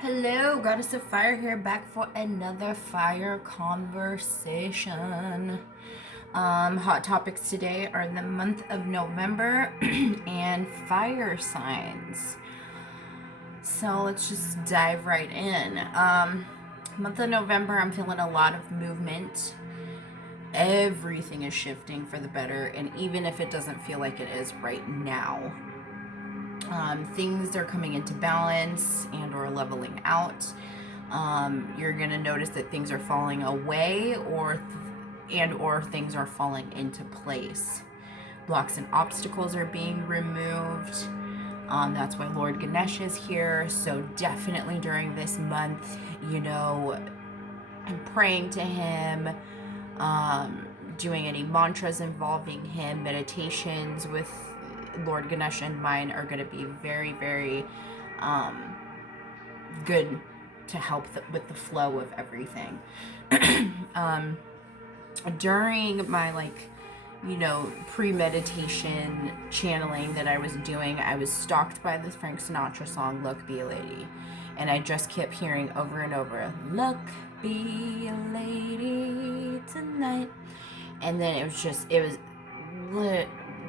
Hello, Goddess of Fire here, back for another fire conversation. Hot topics today are the month of November and fire signs. So let's just dive right in. Month of November, I'm feeling a lot of movement. Everything is shifting for the better, and even if it doesn't feel like it is right now, things are coming into balance and or leveling out. You're going to notice that things are falling away or things are falling into place. Blocks and obstacles are being removed. That's why Lord Ganesh is here. So definitely during this month, I'm praying to him, doing any mantras involving him, meditations with Lord Ganesh and mine are going to be very, very good to help with the flow of everything. During my premeditation channeling that I was doing, I was stalked by the Frank Sinatra song "Look, Be a Lady," and I just kept hearing over and over, "Look, be a lady tonight," and then it was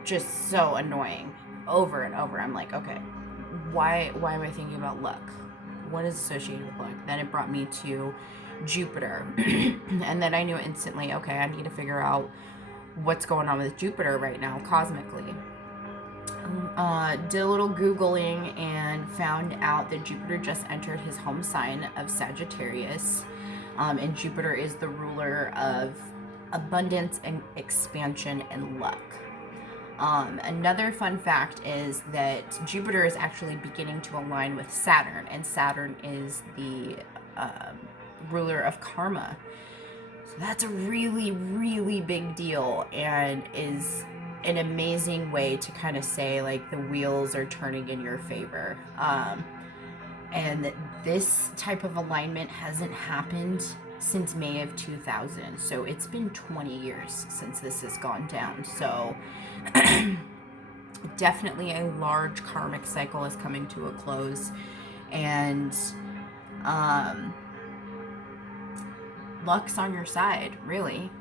just so annoying over and over. I'm like, okay, why am I thinking about luck? What is associated with luck? Then it brought me to Jupiter. And then I knew instantly, okay, I need to figure out what's going on with Jupiter right now cosmically. Did a little Googling and found out that Jupiter just entered his home sign of Sagittarius. And Jupiter is the ruler of abundance and expansion and luck. Another fun fact is that Jupiter is actually beginning to align with Saturn, and Saturn is the ruler of karma. So that's a really, really big deal, and is an amazing way to kind of say like the wheels are turning in your favor. And this type of alignment hasn't happened since May of 2000. So it's been 20 years since this has gone down. So definitely a large karmic cycle is coming to a close. And luck's on your side, really.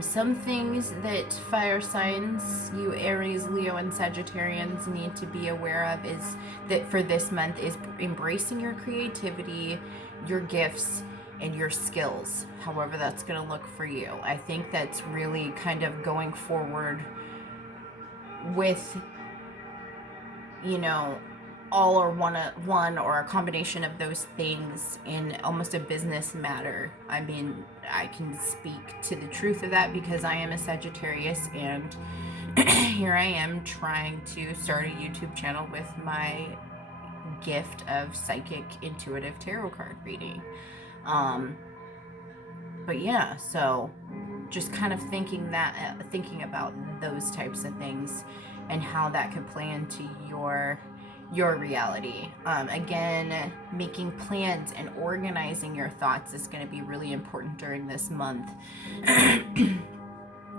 Some things that fire signs, you Aries, Leo, and Sagittarians need to be aware of is that for this month is embracing your creativity, your gifts, and your skills, however that's going to look for you. I think that's really kind of going forward with, all or one or a combination of those things in almost a business matter. I mean, I can speak to the truth of that because I am a Sagittarius, and here I am trying to start a YouTube channel with my gift of psychic intuitive tarot card reading. But yeah, so just kind of thinking about those types of things and how that could play into your reality. Again, making plans and organizing your thoughts is going to be really important during this month.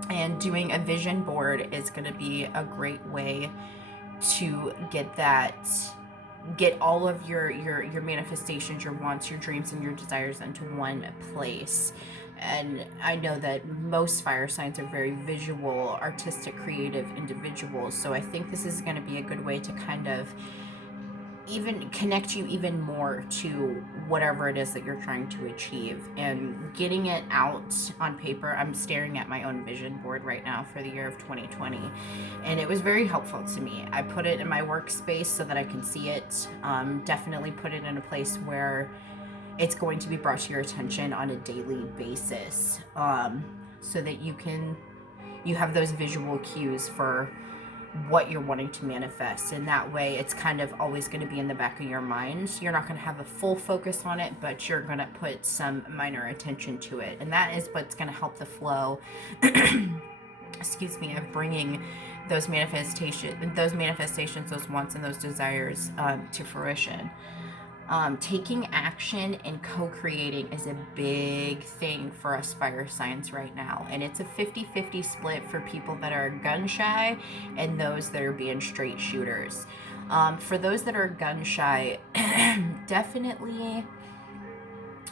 And doing a vision board is going to be a great way to get all of your manifestations, your wants, your dreams, and your desires into one place. And I know that most fire signs are very visual, artistic, creative individuals. So I think this is going to be a good way to kind of even connect you even more to whatever it is that you're trying to achieve and getting it out on paper. I'm staring at my own vision board right now for the year of 2020, and it was very helpful to me. I put it in my workspace so that I can see it. Definitely put it in a place where it's going to be brought to your attention on a daily basis, so that you have those visual cues for what you're wanting to manifest, and that way it's kind of always going to be in the back of your mind. You're not going to have a full focus on it, but you're going to put some minor attention to it, and that is what's going to help the flow excuse me, of bringing those manifestations, those wants and those desires to fruition. Taking action and co-creating is a big thing for us fire signs right now. And it's a 50-50 split for people that are gun shy and those that are being straight shooters. For those that are gun shy, definitely,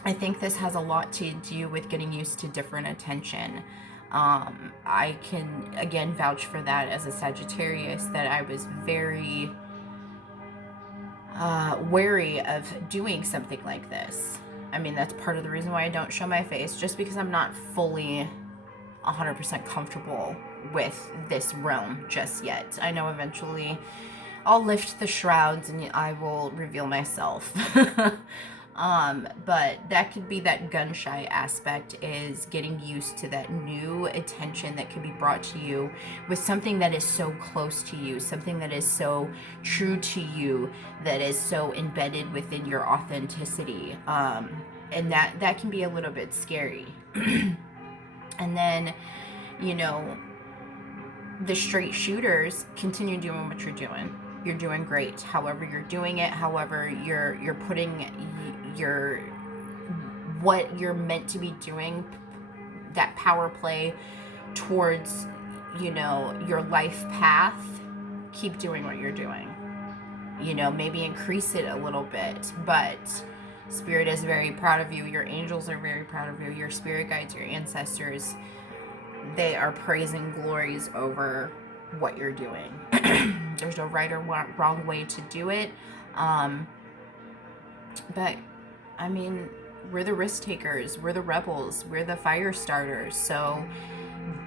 I think this has a lot to do with getting used to different attention. I can, again, vouch for that as a Sagittarius, that I was very wary of doing something like this. I mean, that's part of the reason why I don't show my face, just because I'm not fully 100% comfortable with this realm just yet. I know eventually I'll lift the shrouds and I will reveal myself. But that could be that gun shy aspect, is getting used to that new attention that can be brought to you with something that is so close to you, something that is so true to you, that is so embedded within your authenticity. And that can be a little bit scary. And then, you know, the straight shooters, continue doing what you're doing. You're doing great. However you're doing it, however you're putting your what you're meant to be doing, that power play towards, you know, your life path, keep doing what you're doing. You know, maybe increase it a little bit, but Spirit is very proud of you. Your angels are very proud of you. Your spirit guides, your ancestors, they are praising glories over what you're doing. There's no right or wrong way to do it. But, I mean, we're the risk takers. We're the rebels. We're the fire starters. So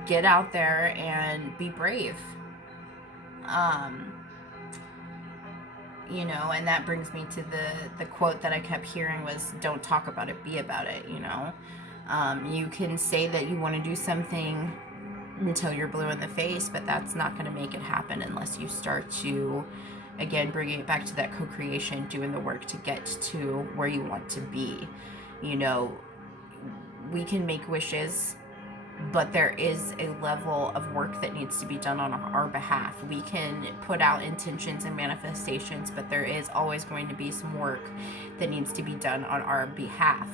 get out there and be brave. You know, and that brings me to the quote that I kept hearing was, don't talk about it, be about it, you know. You can say that you want to do something until you're blue in the face, but that's not going to make it happen unless you start to, again, bringing it back to that co-creation, doing the work to get to where you want to be. You know, we can make wishes, but there is a level of work that needs to be done on our behalf. We can put out intentions and manifestations, but there is always going to be some work that needs to be done on our behalf,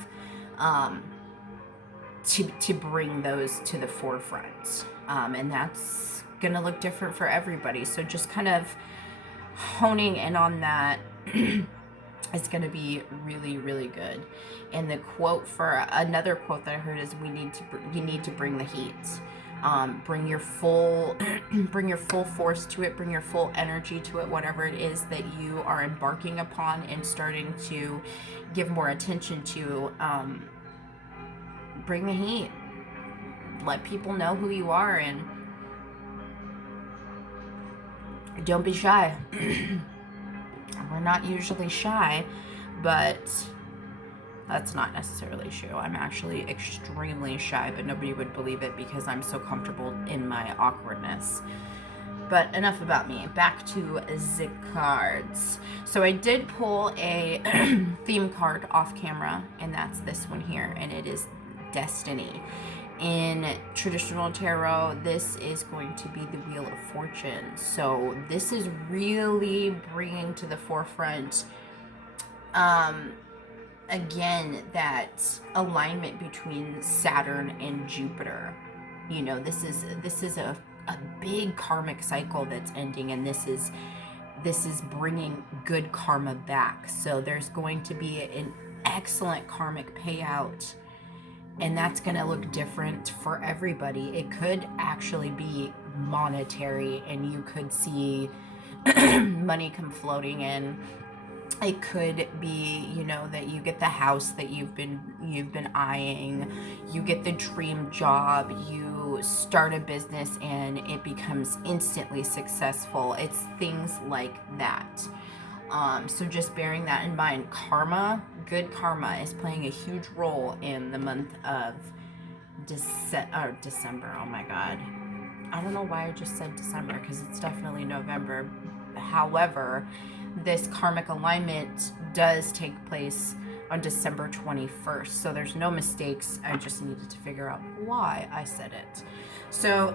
to bring those to the forefront. And that's going to look different for everybody. So just kind of honing in on that is going to be really, really good. And the quote, for another quote that I heard, is you need to bring the heat. Bring your full force to it, bring your full energy to it, whatever it is that you are embarking upon and starting to give more attention to. Bring the heat. Let people know who you are, and don't be shy. We're not usually shy, but that's not necessarily true. I'm actually extremely shy, but nobody would believe it because I'm so comfortable in my awkwardness. But enough about me. Back to the cards. So I did pull a theme card off camera, and that's this one here, and it is Destiny. In traditional tarot, this is going to be the Wheel of Fortune. So this is really bringing to the forefront, again, that alignment between Saturn and Jupiter. You know, this is a big karmic cycle that's ending, and this is bringing good karma back. So there's going to be an excellent karmic payout, and that's going to look different for everybody. It could actually be monetary, and you could see money come floating in. It could be, you know, that you get the house that you've been eyeing, you get the dream job, you start a business and it becomes instantly successful. It's things like that. So just bearing that in mind, karma, good karma, is playing a huge role in the month of December. Oh my God. I don't know why I just said December, because it's definitely November. However, this karmic alignment does take place on December 21st. So there's no mistakes. I just needed to figure out why I said it. So,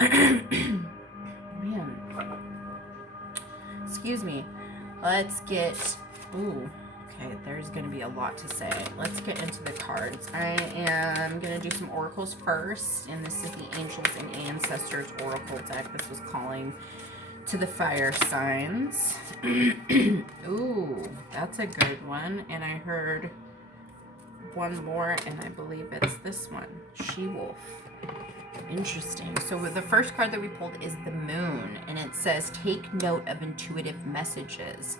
man, excuse me. Let's get, okay, there's going to be a lot to say. Let's get into the cards. I am going to do some oracles first, and this is the Angels and Ancestors Oracle deck. This was calling to the fire signs. Ooh, that's a good one. And I heard one more, and I believe it's this one, She-Wolf. Interesting. So the first card that we pulled is the Moon, and it says, take note of intuitive messages.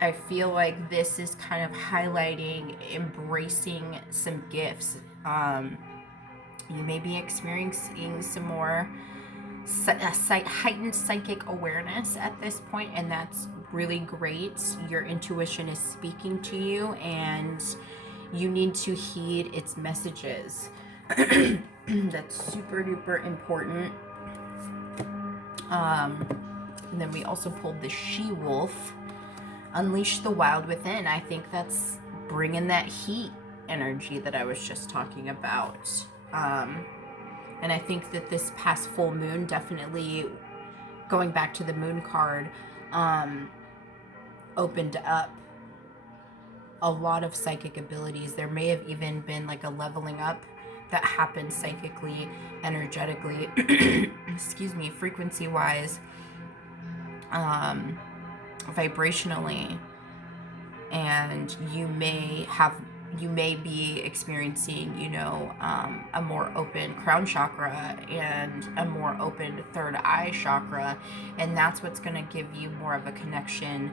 I feel like this is kind of highlighting embracing some gifts. You may be experiencing some more heightened psychic awareness at this point, and that's really great. Your intuition is speaking to you, and you need to heed its messages. That's super duper important. And then we also pulled the She-Wolf. Unleash the wild within. I think that's bringing that heat energy that I was just talking about. And I think that this past full moon, definitely going back to the moon card, opened up a lot of psychic abilities. There may have even been like a leveling up that happened psychically, energetically, excuse me, frequency wise, vibrationally, and you may be experiencing, you know, a more open crown chakra and a more open third eye chakra, and that's what's going to give you more of a connection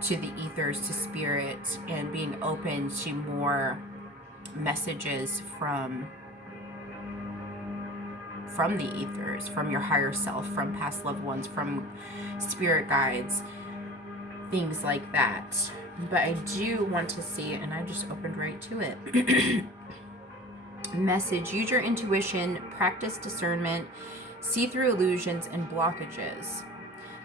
to the ethers, to spirit, and being open to more messages from the ethers, from your higher self, from past loved ones, from spirit guides, things like that. But I do want to see, and I just opened right to it. Message: use your intuition, practice discernment, see through illusions and blockages.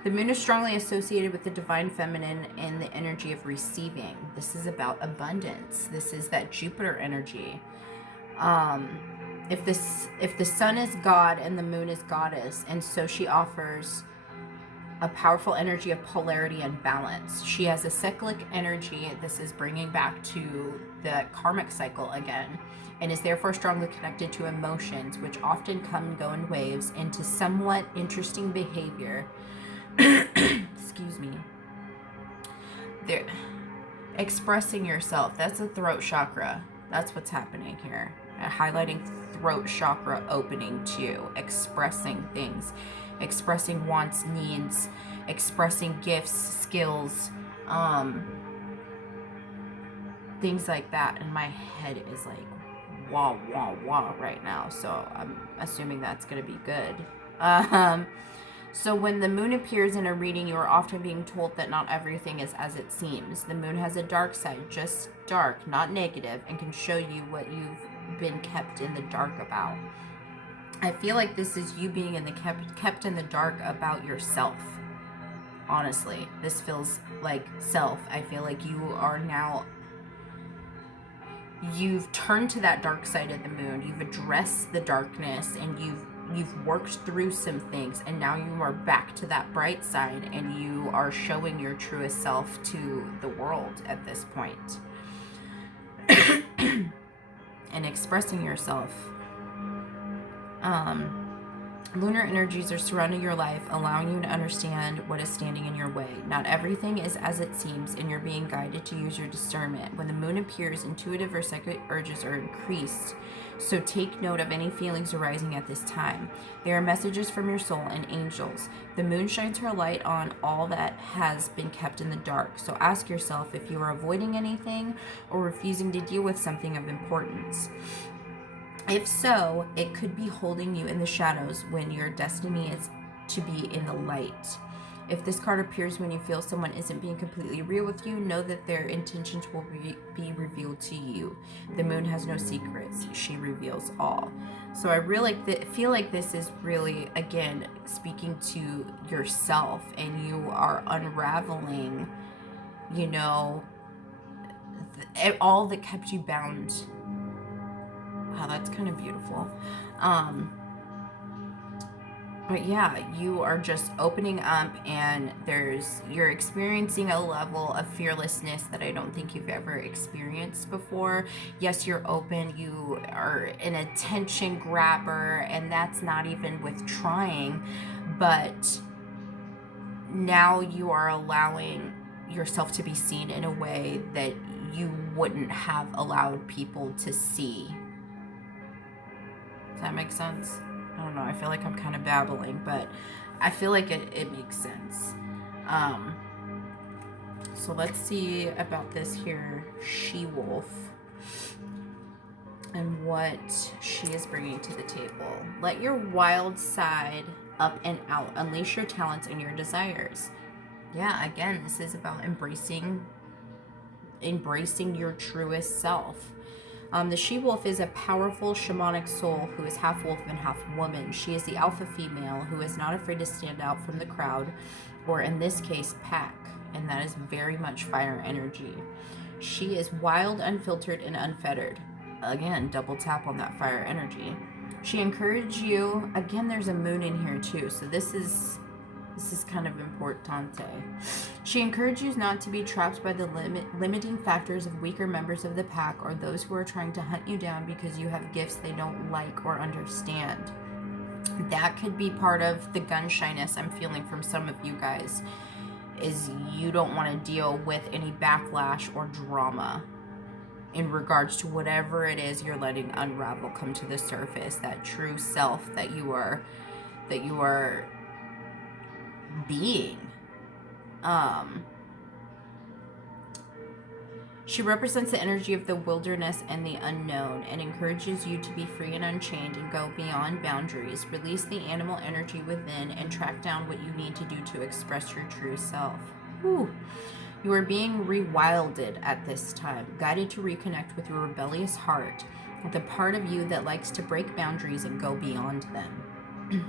The moon is strongly associated with the divine feminine and the energy of receiving. This is about abundance. This is that Jupiter energy. If the sun is God and the moon is goddess, and so she offers a powerful energy of polarity and balance. She has a cyclic energy. This is bringing back to the karmic cycle again, and is therefore strongly connected to emotions, which often come and go in waves, into somewhat interesting behavior. Excuse me. There, expressing yourself. That's the throat chakra. That's what's happening here. Highlighting throat chakra opening too. Expressing things. Expressing wants, needs, expressing gifts, skills, things like that. And my head is like wah wah wah right now, so I'm assuming that's gonna be good. So when the moon appears in a reading, you are often being told that not everything is as it seems. The moon has a dark side, just dark, not negative, and can show you what you've been kept in the dark about. I feel like this is you being in the kept in the dark about yourself. Honestly, this feels like self. I feel like you are now, you've turned to that dark side of the moon. You've addressed the darkness, and you've worked through some things, and now you are back to that bright side, and you are showing your truest self to the world at this point. And expressing yourself. Lunar energies are surrounding your life, allowing you to understand what is standing in your way. Not everything is as it seems, and you're being guided to use your discernment. When the moon appears, intuitive or psychic urges are increased, so take note of any feelings arising at this time. They are messages from your soul and angels. The moon shines her light on all that has been kept in the dark, so ask yourself if you are avoiding anything or refusing to deal with something of importance. If so, it could be holding you in the shadows when your destiny is to be in the light. If this card appears when you feel someone isn't being completely real with you, know that their intentions will be revealed to you. The moon has no secrets. She reveals all. So I really feel like this is really, again, speaking to yourself, and you are unraveling, you know, all that kept you bound. Wow, that's kind of beautiful. But yeah, you are just opening up, and you're experiencing a level of fearlessness that I don't think you've ever experienced before. Yes, you're open, you are an attention grabber, and that's not even with trying, but now you are allowing yourself to be seen in a way that you wouldn't have allowed people to see. Does that make sense? I don't know. I feel like I'm kind of babbling, but I feel like it makes sense. So let's see about this here she-wolf and what she is bringing to the table. Let your wild side up and out. Unleash your talents and your desires. Yeah, again, this is about embracing your truest self. The she-wolf is a powerful shamanic soul who is half wolf and half woman. She is the alpha female who is not afraid to stand out from the crowd, or in this case, pack, and that is very much fire energy. She is wild, unfiltered, and unfettered. Again, double tap on that fire energy. She encouraged you. Again, there's a moon in here too, so this is kind of importante. She encourages you not to be trapped by the limiting factors of weaker members of the pack or those who are trying to hunt you down because you have gifts they don't like or understand. That could be part of the gun shyness I'm feeling from some of you guys, is you don't want to deal with any backlash or drama in regards to whatever it is you're letting unravel, come to the surface, that true self that you are being. She represents the energy of the wilderness and the unknown and encourages you to be free and unchained and go beyond boundaries. Release the animal energy within and track down what you need to do to express your true self. Whew. You are being rewilded at this time, guided to reconnect with your rebellious heart, the part of you that likes to break boundaries and go beyond them.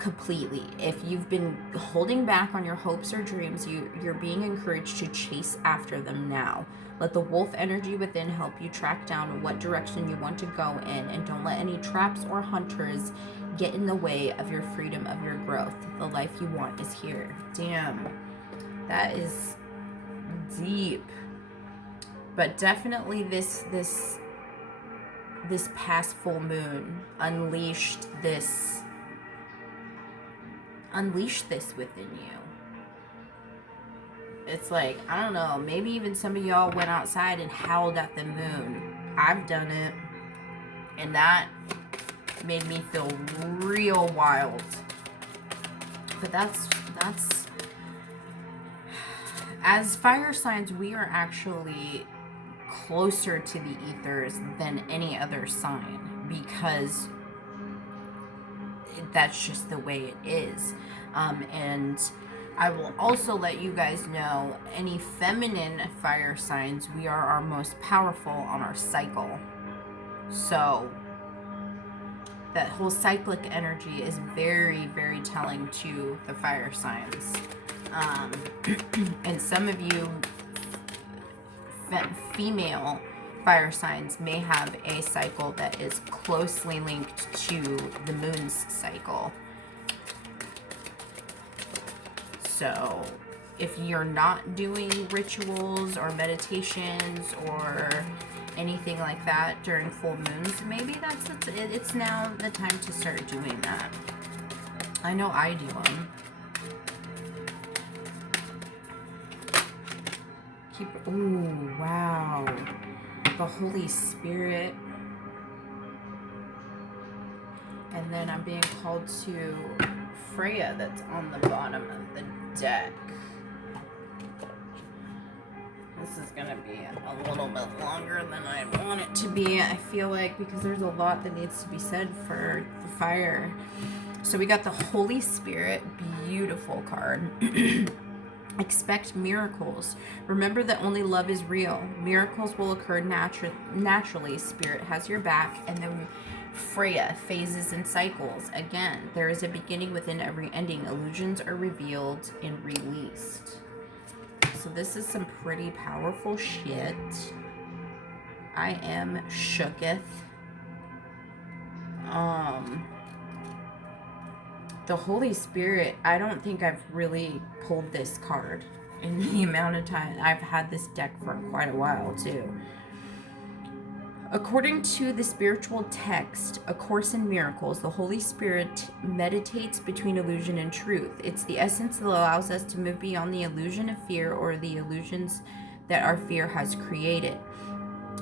Completely. If you've been holding back on your hopes or dreams, you're being encouraged to chase after them now. Let the wolf energy within help you track down what direction you want to go in, and don't let any traps or hunters get in the way of your freedom, of your growth. The life you want is here. Damn. That is deep. But definitely this past full moon unleashed this within you. It's like, I don't know, maybe even some of y'all went outside and howled at the moon. I've done it, and that made me feel real wild. But that's as fire signs, we are actually closer to the ethers than any other sign, because that's just the way it is. And I will also let you guys know, any feminine fire signs, we are our most powerful on our cycle. So that whole cyclic energy is very, very telling to the fire signs. And some of you female fire signs may have a cycle that is closely linked to the moon's cycle. So if you're not doing rituals or meditations or anything like that during full moons, maybe it's now the time to start doing that. I know I do them. Ooh, wow. The Holy Spirit. And then I'm being called to Freya, that's on the bottom of the deck. This is going to be a little bit longer than I want it to be, I feel like, because there's a lot that needs to be said for the fire. So we got the Holy Spirit, beautiful card. Expect miracles. Remember that only love is real. Miracles will occur naturally. Spirit has your back. And then Freya, phases and cycles. Again, there is a beginning within every ending. Illusions are revealed and released. So this is some pretty powerful shit. I am shooketh. The Holy Spirit, I don't think I've really pulled this card in the amount of time. I've had this deck for quite a while too. According to the spiritual text, A Course in Miracles, the Holy Spirit meditates between illusion and truth. It's the essence that allows us to move beyond the illusion of fear or the illusions that our fear has created.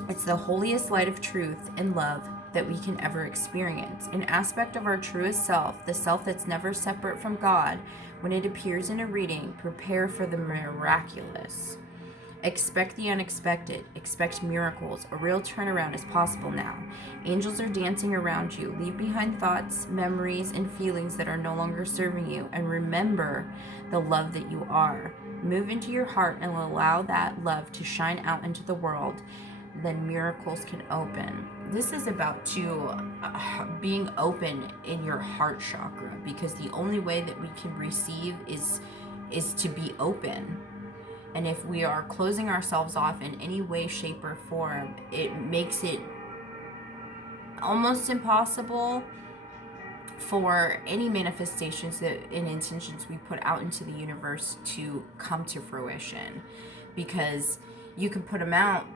It's the holiest light of truth and love that we can ever experience. An aspect of our truest self, the self that's never separate from God, when it appears in a reading, prepare for the miraculous. Expect the unexpected. Expect miracles. A real turnaround is possible now. Angels are dancing around you. Leave behind thoughts, memories, and feelings that are no longer serving you, and remember the love that you are. Move into your heart and allow that love to shine out into the world. Then miracles can open. This is about being open in your heart chakra, because the only way that we can receive is to be open. And if we are closing ourselves off in any way, shape, or form, it makes it almost impossible for any manifestations that and intentions we put out into the universe to come to fruition. Because you can put them out,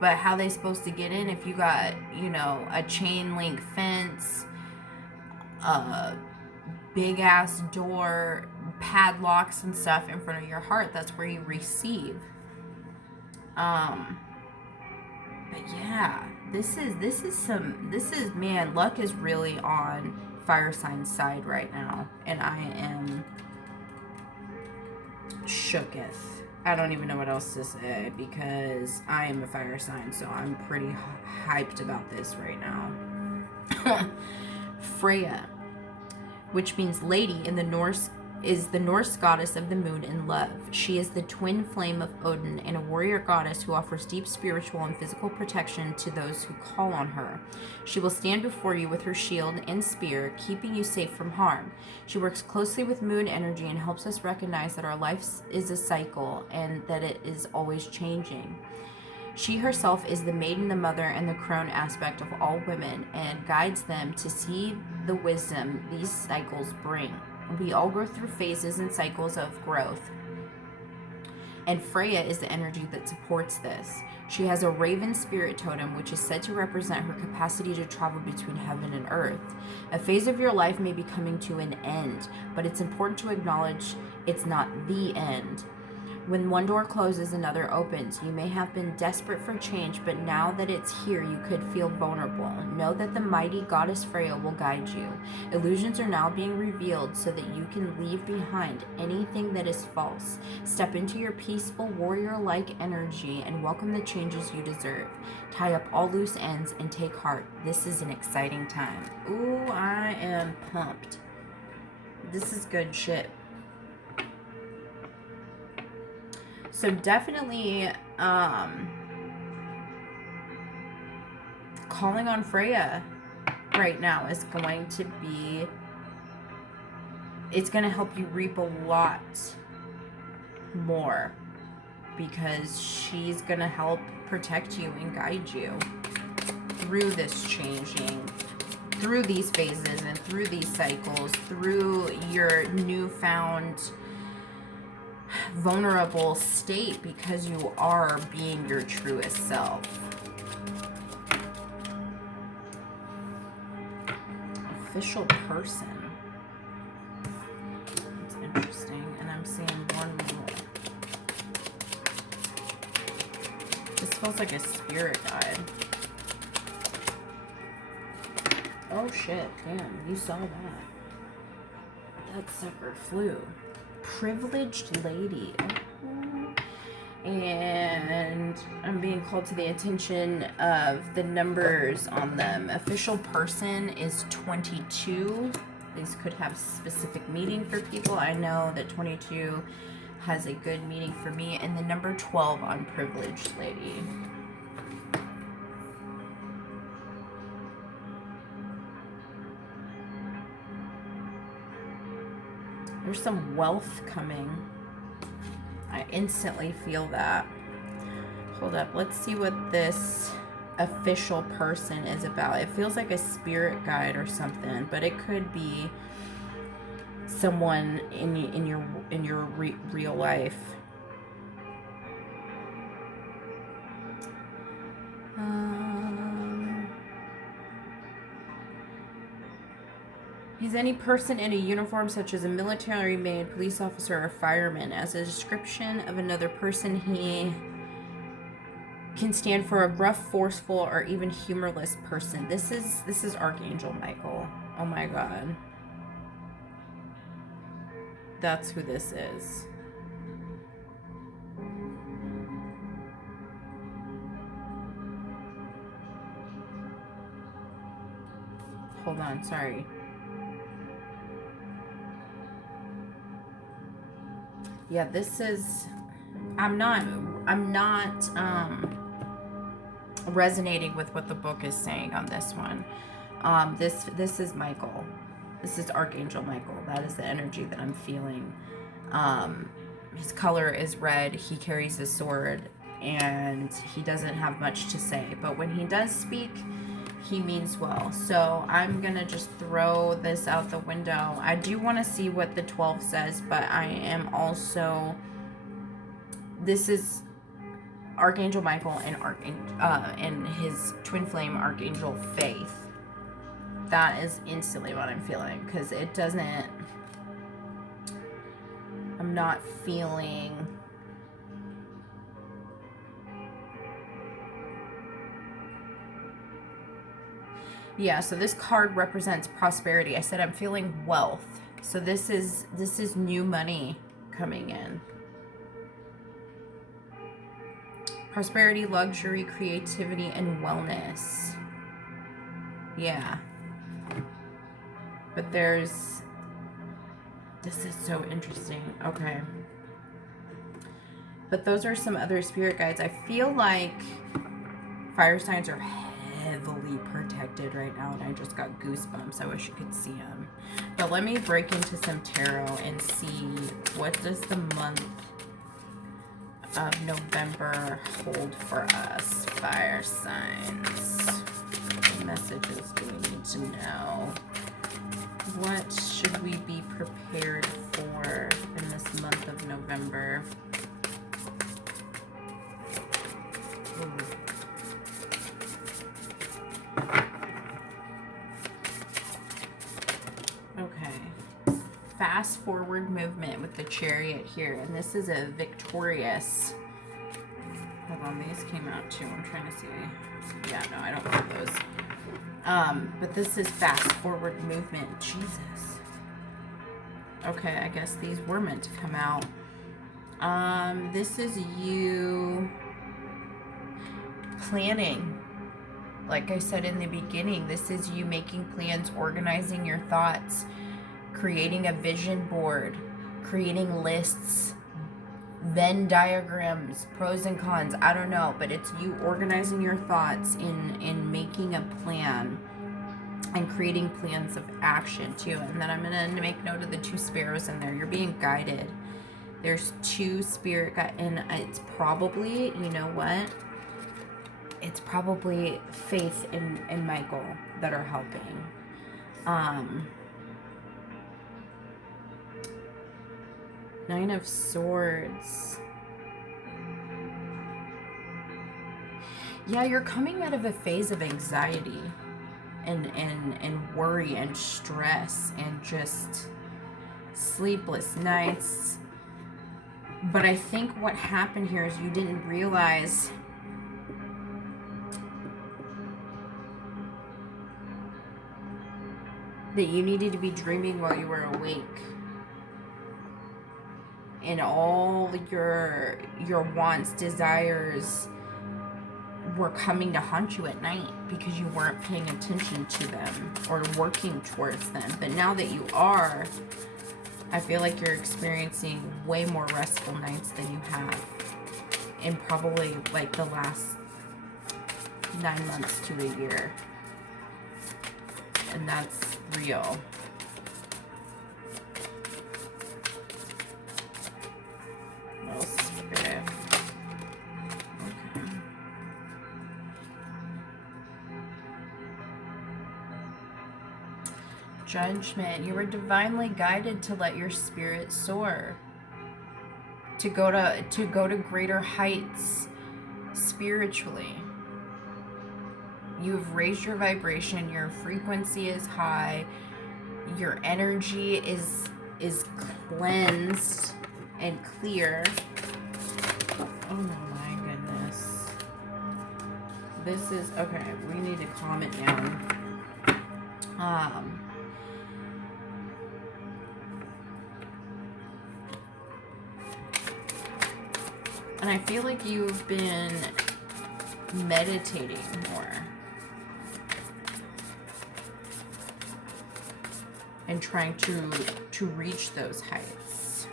but how are they supposed to get in if you got, a chain link fence, a big ass door, padlocks and stuff in front of your heart? That's where you receive. But yeah, this is man, luck is really on fire sign's side right now, and I am shooketh. I don't even know what else to say, because I am a fire sign, so I'm pretty hyped about this right now. Freya, which means lady in the Norse, is the Norse goddess of the moon and love. She is the twin flame of Odin and a warrior goddess who offers deep spiritual and physical protection to those who call on her. She will stand before you with her shield and spear, keeping you safe from harm. She works closely with moon energy and helps us recognize that our life is a cycle and that it is always changing. She herself is the maiden, the mother, and the crone aspect of all women, and guides them to see the wisdom these cycles bring. We all go through phases and cycles of growth, and Freya is the energy that supports this. She has a raven spirit totem, which is said to represent her capacity to travel between heaven and earth. A phase of your life may be coming to an end, but it's important to acknowledge it's not the end. When one door closes, another opens. You may have been desperate for change, but now that it's here, you could feel vulnerable. Know that the mighty goddess Freya will guide you. Illusions are now being revealed so that you can leave behind anything that is false. Step into your peaceful, warrior-like energy and welcome the changes you deserve. Tie up all loose ends and take heart. This is an exciting time. Ooh, I am pumped. This is good shit. So definitely calling on Freya right now is going to be, it's going to help you reap a lot more, because she's going to help protect you and guide you through this changing, through these phases and through these cycles, through your newfound vulnerable state, because you are being your truest self. Official person. It's interesting, and I'm seeing one more. This feels like a spirit guide. Oh shit, damn, you saw that. That sucker flew. Privileged lady. And I'm being called to the attention of the numbers on them. Official person is 22. These could have specific meaning for people. I know that 22 has a good meaning for me. And the number 12 on privileged lady. There's some wealth coming. I instantly feel that. Hold up. Let's see what this official person is about. It feels like a spirit guide or something, but it could be someone in your real life. He's any person in a uniform such as a military maid, police officer, or fireman. As a description of another person, he can stand for a rough, forceful, or even humorless person. This is Archangel Michael. Oh my god. That's who this is. Hold on, sorry. Yeah, this is, I'm not resonating with what the book is saying on this one. This is Michael. This is Archangel Michael. That is the energy that I'm feeling. His color is red. He carries a sword, and he doesn't have much to say. But when he does speak, he means well. So I'm gonna just throw this out the window. I do want to see what the 12 says, but I am also, this is Archangel Michael and his twin flame Archangel Faith. That is instantly what I'm feeling, because it doesn't, I'm not feeling, yeah, so this card represents prosperity. I said I'm feeling wealth. So this is new money coming in. Prosperity, luxury, creativity, and wellness. Yeah. But there's, this is so interesting. Okay. But those are some other spirit guides. I feel like fire signs are heavily protected right now, and I just got goosebumps. I wish you could see them. But let me break into some tarot and see, what does the month of November hold for us, fire signs? What messages do we need to know? What should we be prepared for in this month of November? Ooh. Okay. Fast forward movement with the Chariot here, and this is a victorious. Hold on, these came out too. I'm trying to see. Yeah, no, I don't want those. But this is fast forward movement. Jesus. Okay, I guess these were meant to come out. This is you planning. Like I said in the beginning, this is you making plans, organizing your thoughts, creating a vision board, creating lists, Venn diagrams, pros and cons, I don't know, but it's you organizing your thoughts in making a plan and creating plans of action too. And then I'm going to make note of the 2 sparrows in there. You're being guided. There's 2 spirit guides, and it's probably, you know what? It's probably Faith and Michael that are helping. Nine of Swords. Yeah, you're coming out of a phase of anxiety and worry and stress and just sleepless nights. But I think what happened here is you didn't realize that you needed to be dreaming while you were awake. And all your wants, desires were coming to haunt you at night because you weren't paying attention to them or working towards them. But now that you are, I feel like you're experiencing way more restful nights than you have in probably like the last 9 months to a year. And that's real. Little spirit. Okay. Judgment. You were divinely guided to let your spirit soar. To go to greater heights spiritually. You've raised your vibration, your frequency is high, Your energy is cleansed and clear. Oh my goodness. This is okay. We need to calm it down. And I feel like you've been meditating more and trying to reach those heights.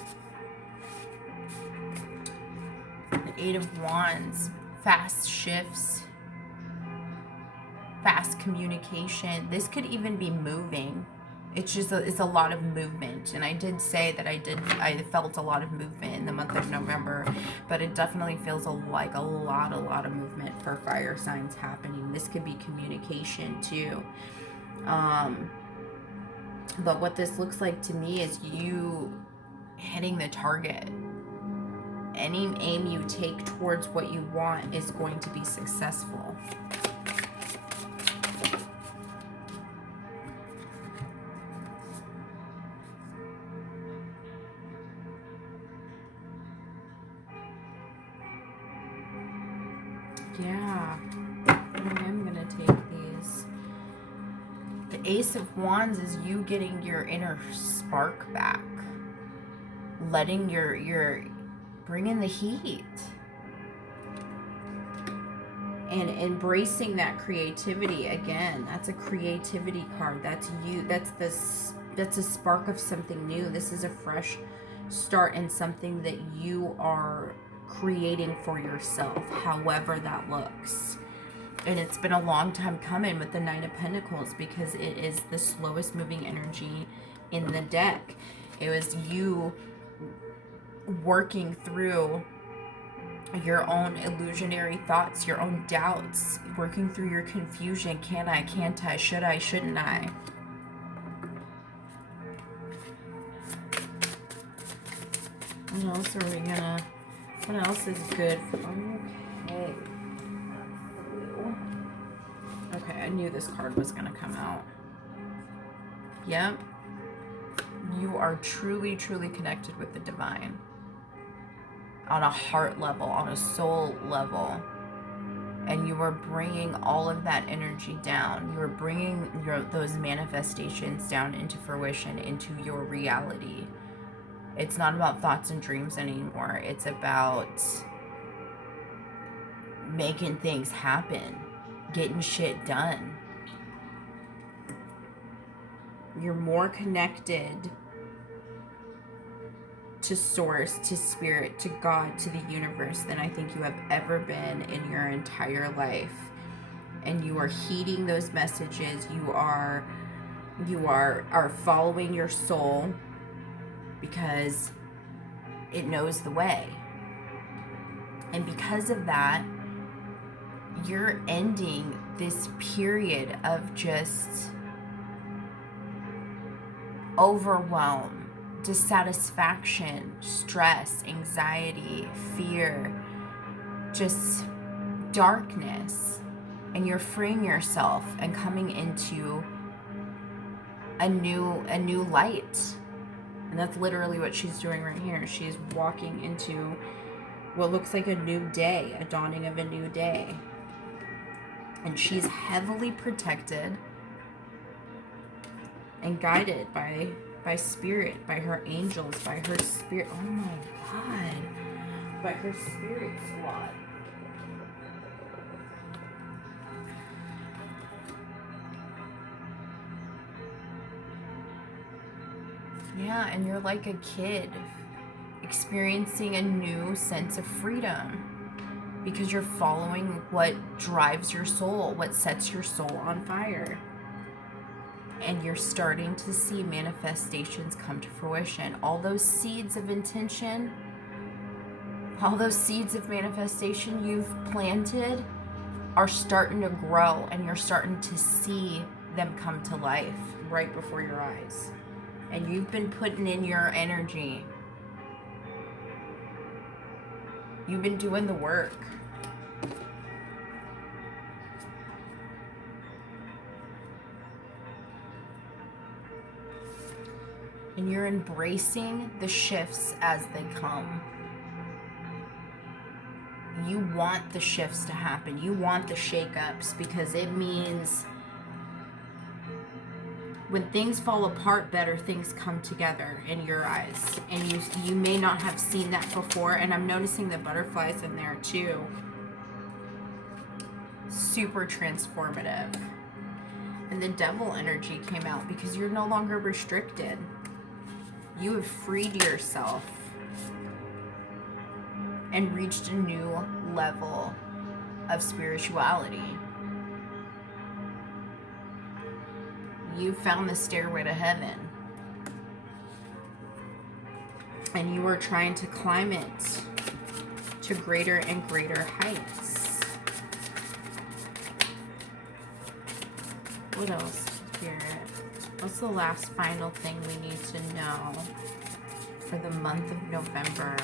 The Eight of Wands, fast shifts, fast communication. This could even be moving. It's a lot of movement, and I did say that I felt a lot of movement in the month of November, but it definitely feels like a lot of movement for fire signs happening. This could be communication too. But what this looks like to me is you hitting the target. Any aim you take towards what you want is going to be successful. Yeah, I am going to take these. The Ace of Wands is you getting your inner spark back. Letting your bringing the heat. And embracing that creativity again. That's a creativity card. That's you. That's a spark of something new. This is a fresh start in something that you are creating for yourself, however that looks. And it's been a long time coming with the Nine of Pentacles, because it is the slowest moving energy in the deck. It was you working through your own illusionary thoughts, your own doubts, working through your confusion. Can I, can't I, should I, shouldn't I? What else are we gonna, what else is good for, okay. Okay, I knew this card was gonna come out. Yep. You are truly connected with the divine. On a heart level, on a soul level. And you are bringing all of that energy down. You are bringing those manifestations down into fruition, into your reality. It's not about thoughts and dreams anymore. It's about making things happen, getting shit done. You're more connected to source, to spirit, to God, to the universe than I think you have ever been in your entire life. And you are heeding those messages. You are following your soul because it knows the way. And because of that, you're ending this period of just overwhelm, dissatisfaction, stress, anxiety, fear, just darkness. And you're freeing yourself and coming into a new light. And that's literally what she's doing right here. She's walking into what looks like a new day, a dawning of a new day. And she's heavily protected and guided by spirit, by her angels, by her spirit. Oh my God. By her spirit squad. Yeah, and you're like a kid experiencing a new sense of freedom because you're following what drives your soul, what sets your soul on fire. And you're starting to see manifestations come to fruition. All those seeds of intention, all those seeds of manifestation you've planted are starting to grow, and you're starting to see them come to life right before your eyes. And you've been putting in your energy. You've been doing the work. and you're embracing the shifts as they come. You want the shifts to happen. You want the shakeups, because it means when things fall apart, better things come together in your eyes. And you may not have seen that before. And I'm noticing the butterflies in there too. Super transformative. And the devil energy came out because you're no longer restricted. You have freed yourself and reached a new level of spirituality. You found the stairway to heaven. And you are trying to climb it to greater and greater heights. What else, Spirit? What's the last final thing we need to know for the month of November?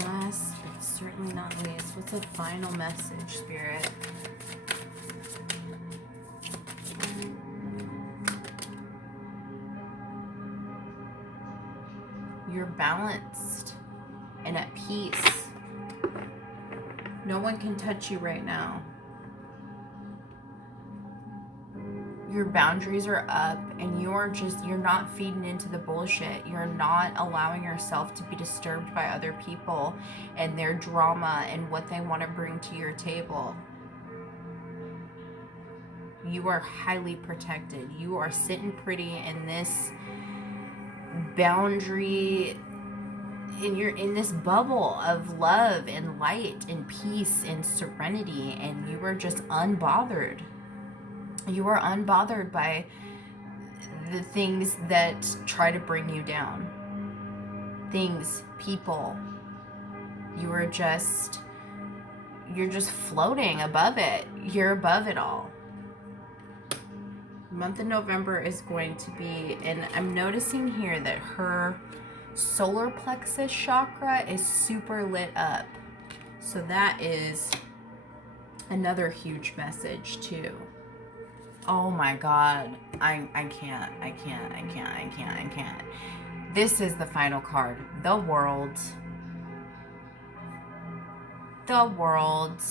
Last, but certainly not least, what's the final message, Spirit? You're balanced and at peace. No one can touch you right now. Your boundaries are up, and you're not feeding into the bullshit. You're not allowing yourself to be disturbed by other people and their drama and what they want to bring to your table. You are highly protected. You are sitting pretty in this boundary, and you're in this bubble of love and light and peace and serenity, and you are just unbothered. You are unbothered by the things that try to bring you down. Things, people. You're just floating above it. You're above it all. The month of November is going to be, and I'm noticing here that her solar plexus chakra is super lit up. So that is another huge message too. Oh my God, I can't. This is the final card. The World. The World.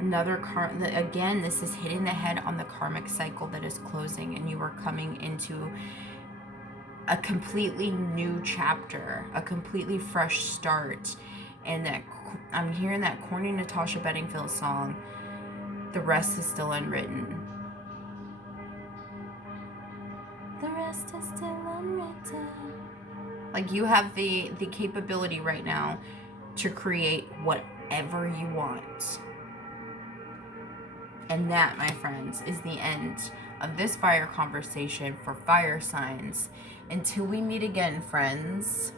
Another card. Again, this is hitting the head on the karmic cycle that is closing, and you are coming into a completely new chapter, a completely fresh start. And that I'm hearing that corny Natasha Bedingfield song, "The rest is still unwritten." The rest is still unwritten. Like, you have the capability right now to create whatever you want. And that, my friends, is the end of this fire conversation for fire signs. Until we meet again, friends.